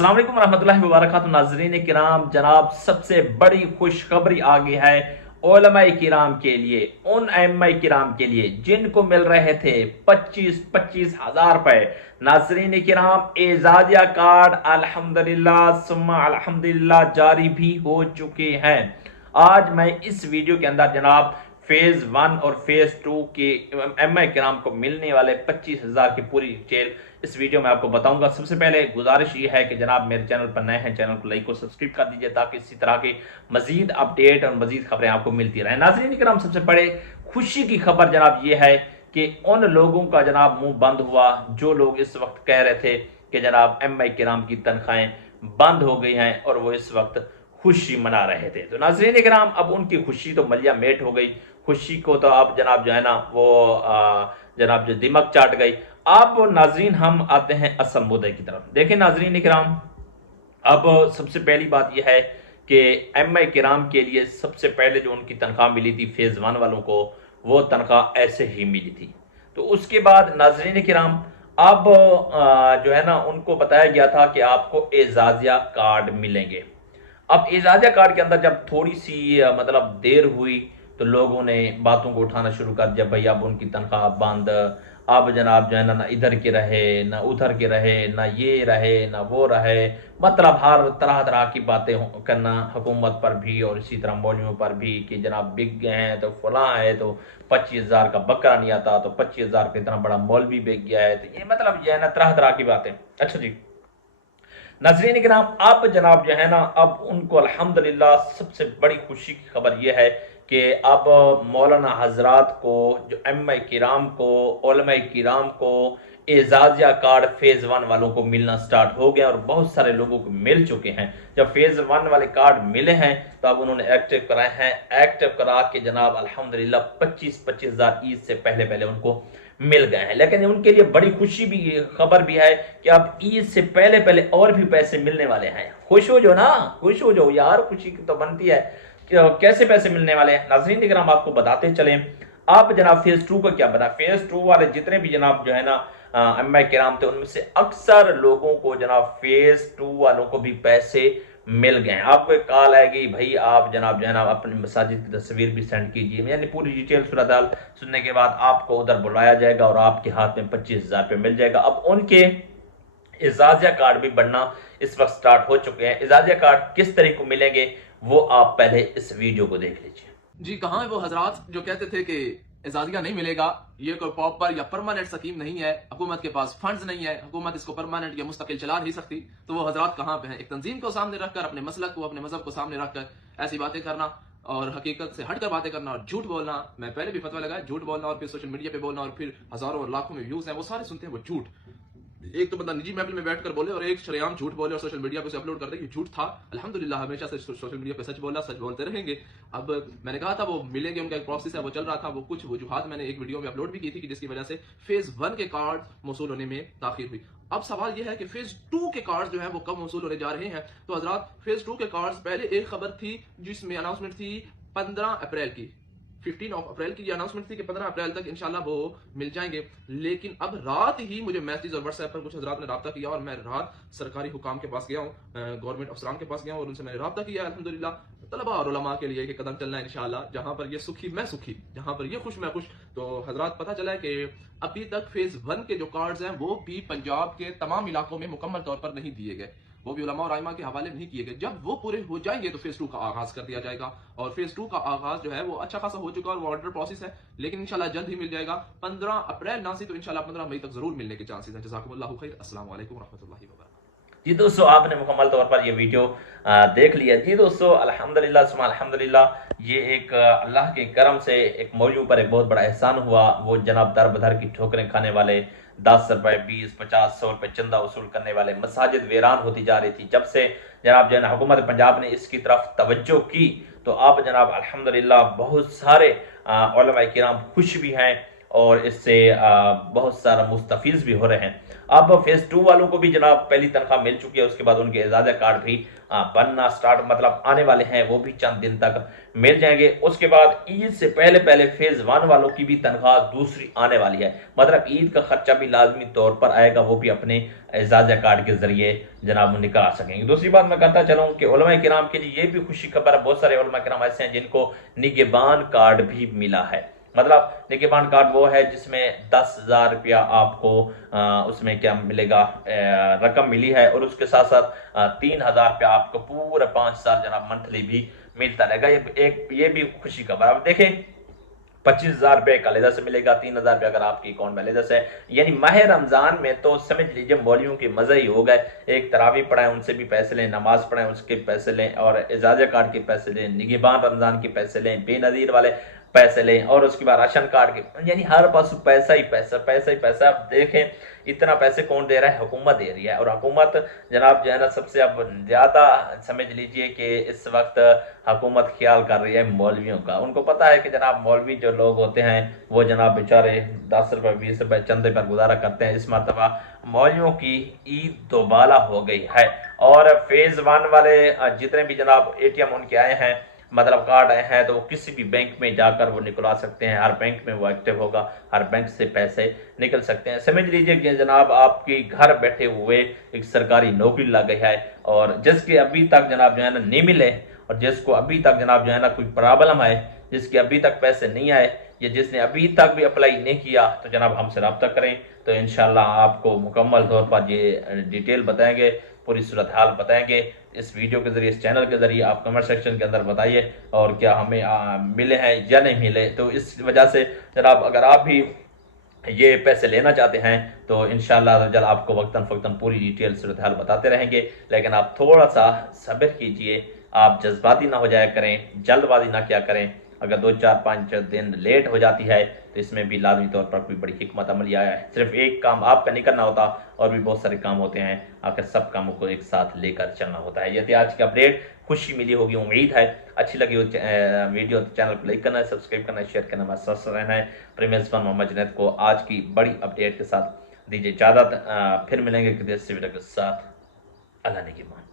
अस्सलाम वालेकुम रहमतुल्लाहि व बरकातुहू। नाज़रीन किराम, जनाब सबसे बड़ी खुशखबरी आ गई है उलमाए किराम के लिए, उन अइम्माए किराम के लिए जिनको मिल रहे थे 25-25 हजार रुपए। नाज़रीन किराम, एजाजिया कार्ड अल्हम्दुलिल्लाह सुम्मा अल्हम्दुलिल्लाह जारी भी हो चुके हैं। आज मैं इस वीडियो के अंदर जनाब फेज 1 और फेज 2 के एम किराम को मिलने वाले 25,000 की पूरी डिटेल इस वीडियो में आपको बताऊंगा। सबसे पहले गुजारिश ये है कि जनाब मेरे चैनल पर नए हैं, चैनल को लाइक और सब्सक्राइब कर दीजिए ताकि इसी तरह की मजीद अपडेट और मजीद खबरें आपको मिलती रहें। नाज़रीन किराम, सबसे बड़े खुशी की खबर जनाब ये है कि उन लोगों का जनाब मुंह बंद हुआ जो लोग इस वक्त कह रहे थे कि जनाब एम किराम की तनख्वाहें बंद हो गई हैं और वो इस वक्त खुशी मना रहे थे। तो नाज़रीन किराम, अब उनकी खुशी तो मलिया मेट हो गई। खुशी को तो अब जनाब जो है ना वो जनाब जो दिमक चाट गई। अब नाज़रीन हम आते हैं असल मुद्दे की तरफ। देखें नाज़रीन किराम, अब सबसे पहली बात यह है कि एम किराम के लिए सबसे पहले जो उनकी तनख्वाह मिली थी फेज 1 वालों को, वो तनख्वाह ऐसे ही मिली थी। तो उसके बाद नाज़रीन किराम अब जो है ना उनको बताया गया था कि आपको एजाजिया कार्ड मिलेंगे। अब एजाजिया कार्ड के अंदर जब थोड़ी सी मतलब देर हुई तो लोगों ने बातों को उठाना शुरू कर दिया, भाई अब उनकी तनख्वाह बंद, अब जनाब जो है ना इधर के रहे ना उधर के रहे, ना ये रहे ना वो रहे। मतलब हर तरह तरह की बातें करना हुकूमत पर भी और इसी तरह मौलवियों पर भी कि जनाब बिक गए हैं तो फलां है, तो 25,000 का बकरा नहीं आता तो 25,000 का इतना बड़ा मौलवी बिक गया है। तो ये मतलब ये है ना तरह तरह की बातें। अच्छा जी नाज़रीन के नाम, अब जनाब जो है ना अब उनको अल्हम्दुलिल्लाह सबसे बड़ी खुशी की खबर यह है कि अब मौलाना हजरात को, जो एम किराम को, उलमा किराम को एजाजिया कार्ड फेज 1 वालों को मिलना स्टार्ट हो गया और बहुत सारे लोगों को मिल चुके हैं। जब फेज 1 वाले कार्ड मिले हैं तो अब उन्होंने एक्टिव कराए हैं। एक्टिव करा के जनाब अल्हम्दुलिल्लाह 25-25 हजार ईद से पहले पहले उनको मिल गए हैं। लेकिन उनके लिए बड़ी खुशी भी खबर भी है कि अब ईद से पहले पहले और भी पैसे मिलने वाले हैं। खुश हो जो ना, खुश हो जाओ यार, खुशी तो बनती है। कैसे पैसे मिलने वाले हैं नाज़रीन दिगर हम आपको बताते चलें। अब जनाब फेज 2 का क्या बना, फेज 2 वाले जितने भी जनाब जो है ना अम्मा किराम थे उनमें से अक्सर लोगों को जनाब फेज 2 वालों को भी पैसे मिल गए हैं। आपको एक कॉल आएगी, भाई आप जनाब जो है ना अपनी मसाजिद की तस्वीर भी सेंड कीजिए, यानी पूरी डिटेल सूरत हाल सुनने के बाद आपको उधर बुलाया जाएगा और आपके हाथ में 25,000 रुपये मिल जाएगा। अब उनके एजाजिया कार्ड भी बनना इस वक्त स्टार्ट हो चुके हैं। एजाजिया कार्ड किस तरीके को मिलेंगे वो आप पहले इस वीडियो को देख लीजिए। जी, कहाँ है वो हजरात जो कहते थे कि एजाजिया नहीं मिलेगा, ये कोई प्रॉपर या परमानेंट स्कीम नहीं है, हुकूमत के पास फंड्स नहीं है, हुकूमत इसको परमानेंट या मुस्तकिल चला नहीं सकती। तो वो हजरात कहाँ पे हैं? एक तंजीम को सामने रखकर, अपने मसलक को, अपने मजहब को सामने रखकर ऐसी बातें करना और हकीकत से हटकर बातें करना और झूठ बोलना। मैं पहले भी फतवा लगाया, झूठ बोलना और फिर सोशल मीडिया पे बोलना और फिर हजारों और लाखों में व्यूज हैं, वो सारे सुनते हैं वो झूठ। एक तो बंदा निजी महफिल में बैठकर बोले और एक शरेआम झूठ बोले और सोशल मीडिया पे उसे अपलोड कर दे, ये झूठ था। अल्हम्दुलिल्लाह हमेशा से सोशल मीडिया पे सच बोला, सच बोलते रहेंगे। अब मैंने कहा था वो मिलेंगे, उनका एक प्रोसेस है वो चल रहा था, वो कुछ वजूहात मैंने एक वीडियो में अपलोड भी की थी कि जिसकी वजह से फेज 1 के कार्ड मौसूल होने में ताखिर हुई। अब सवाल यह है कि फेज 2 के कार्ड्स जो है वो कब मौसूल होने जा रहे हैं। तो हजरात, फेज 2 के कार्ड्स पहले एक खबर थी जिसमें अनाउंसमेंट थी 15 अप्रैल की, 15 अप्रैल की अनाउंसमेंट थी कि 15 अप्रैल तक इंशाल्लाह वो मिल जाएंगे। लेकिन अब रात ही मुझे मैसेज और व्हाट्सएप पर कुछ हजरात ने रब्ता किया और मैं रात सरकारी हुकाम के पास गया हूँ, गवर्नमेंट अफसरान के पास गया हूँ और उनसे मैंने रब्ता किया। अल्हम्दुलिल्लाह तलबा और उलमा के लिए एक कदम चलना है इंशाल्लाह, जहां पर ये सुखी मैं सुखी, जहां पर ये खुश मैं खुश। तो हजरात, पता चला है कि अभी तक फेज 1 के जो कार्ड्स हैं वो भी पंजाब के तमाम इलाकों में मुकम्मल तौर पर नहीं दिए गए, वो भी उलमा और आइमा के हवाले नहीं किए गए। जब वो पूरे हो जाएंगे तो फेज 2 का आगाज कर दिया जाएगा और फेज 2 का आगाज जो है वो अच्छा खासा हो चुका है और वो ऑर्डर प्रोसेस है, लेकिन इंशाल्लाह जल्द ही मिल जाएगा। 15 अप्रैल ना सी तो इंशाल्लाह 15 मई तक जरूर मिलने के चांसेस हैं। जज़ाकुमुल्लाहु खैर। अस्सलाम वालेकुम रहमतुल्लाहि व बरकातहू। जी दोस्तों, आपने मुकम्मल तौर पर ये वीडियो देख लिया। जी दोस्तों, अल्हम्दुलिल्लाह सुमा अल्हम्दुलिल्लाह, ये एक अल्लाह के करम से एक मौलवी पर एक बहुत बड़ा एहसान हुआ। वो जनाब दर बदर की ठोकरें खाने वाले, 10 रुपए 20 50 100 रुपए चंदा वसूल करने वाले, मसाजिद वीरान होती जा रही थी। जब से जनाब जो है ना हुकूमत पंजाब ने इसकी तरफ तवज्जो की तो अब जनाब अल्हम्दुलिल्लाह बहुत सारे उलमा किराम खुश भी हैं اور اس سے بہت سارا مستفیض بھی ہو رہے ہیں۔ اب فیز 2 والوں کو بھی جناب پہلی تنخواہ مل چکی ہے، اس کے بعد ان کے اعزازیہ کارڈ بھی بننا سٹارٹ مطلب آنے والے ہیں، وہ بھی چند دن تک مل جائیں گے۔ اس کے بعد عید سے پہلے پہلے فیز 1 والوں کی بھی تنخواہ دوسری آنے والی ہے، مطلب عید کا خرچہ بھی لازمی طور پر آئے گا، وہ بھی اپنے اعزازیہ کارڈ کے ذریعے جناب نکال سکیں گے۔ دوسری بات میں کہتا چلوں کہ علماء کرام کے لیے یہ بھی خوشی خبر ہے، بہت سارے علماء کرام ایسے ہیں جن کو نگہبان کارڈ بھی ملا ہے۔ مطلب نگہبان کارڈ وہ ہے جس میں 10,000 روپیہ آپ کو اس میں کیا ملے گا، رقم ملی ہے، اور اس کے ساتھ ساتھ 3,000 روپیہ آپ کو پورا 5 سال جناب منتھلی بھی ملتا رہے گا۔ یہ بھی خوشی خبر ہے۔ اب دیکھیں 25,000 روپے کا علیحدہ سے ملے گا، 3,000 روپے اگر آپ کی اکاؤنٹ میں علیحدہ سے، یعنی ماہ رمضان میں تو سمجھ لیجئے مولویوں کے مزہ ہی ہو گئے، ایک تراویح پڑھائیں ان سے بھی پیسے لیں، نماز پڑھائیں اس کے پیسے لیں، اور اعزازیہ کارڈ کے پیسے لیں، نگہبان رمضان کے پیسے لیں، بے نظیر والے پیسے لیں، اور اس کے بعد راشن کارڈ کے، یعنی ہر پاس پیسہ ہی پیسہ، پیسہ ہی پیسہ۔ اب دیکھیں اتنا پیسے کون دے رہا ہے، حکومت دے رہی ہے، اور حکومت جناب جو ہے نا سب سے اب زیادہ سمجھ لیجئے کہ اس وقت حکومت خیال کر رہی ہے مولویوں کا۔ ان کو پتا ہے کہ جناب مولوی جو لوگ ہوتے ہیں وہ جناب بیچارے 10 روپے 20 روپے چندے پر گزارا کرتے ہیں، اس مرتبہ مولویوں کی عید دوبالا ہو گئی ہے۔ اور فیز 1 والے جتنے بھی جناب اے ٹی ایم ان کے آئے ہیں، مطلب کارڈ آئے ہیں، تو وہ کسی بھی بینک میں جا کر وہ نکلوا سکتے ہیں، ہر بینک میں وہ ایکٹیو ہوگا، ہر بینک سے پیسے نکل سکتے ہیں۔ سمجھ لیجئے کہ جناب آپ کی گھر بیٹھے ہوئے ایک سرکاری نوکری لگ گئی ہے، اور جس کے ابھی تک جناب جو ہے نا نہیں ملے، اور جس کو ابھی تک جناب جو ہے نا کوئی پرابلم آئے، جس کے ابھی تک پیسے نہیں آئے، یا جس نے ابھی تک بھی اپلائی نہیں کیا، تو جناب ہم سے رابطہ کریں، تو انشاءاللہ آپ کو مکمل طور پر یہ ڈیٹیل بتائیں گے، پوری صورتحال بتائیں گے، اس ویڈیو کے ذریعے، اس چینل کے ذریعے۔ آپ کمنٹ سیکشن کے اندر بتائیے اور کیا ہمیں ملے ہیں یا نہیں ملے۔ تو اس وجہ سے جناب اگر آپ بھی یہ پیسے لینا چاہتے ہیں تو انشاءاللہ جل آپ کو وقتاً فوقتاً پوری ڈیٹیل صورتحال بتاتے رہیں گے، لیکن آپ تھوڑا سا صبر کیجئے، آپ جذباتی نہ ہو جایا کریں، جلد بازی نہ کیا کریں۔ اگر 2-4-5 دن لیٹ ہو جاتی ہے تو اس میں بھی لازمی طور پر کوئی بڑی حکمت عملی آیا ہے، صرف ایک کام آپ کا نہیں کرنا ہوتا، اور بھی بہت سارے کام ہوتے ہیں، آخر سب کاموں کو ایک ساتھ لے کر چلنا ہوتا ہے۔ یہ تھی آج کی اپڈیٹ، خوشی ملی ہوگی، امید ہے اچھی لگی ہو ویڈیو، تو چینل کو لائک کرنا ہے، سبسکرائب کرنا ہے، شیئر کرنا ہے، ہمارے ساتھ رہنا ہے۔ پریمیئر محمد جنید کو آج کی بڑی اپڈیٹ کے ساتھ دیجیے اجازت، پھر ملیں گے کسی ویڈیو کے ساتھ۔ اللہ نگہبان۔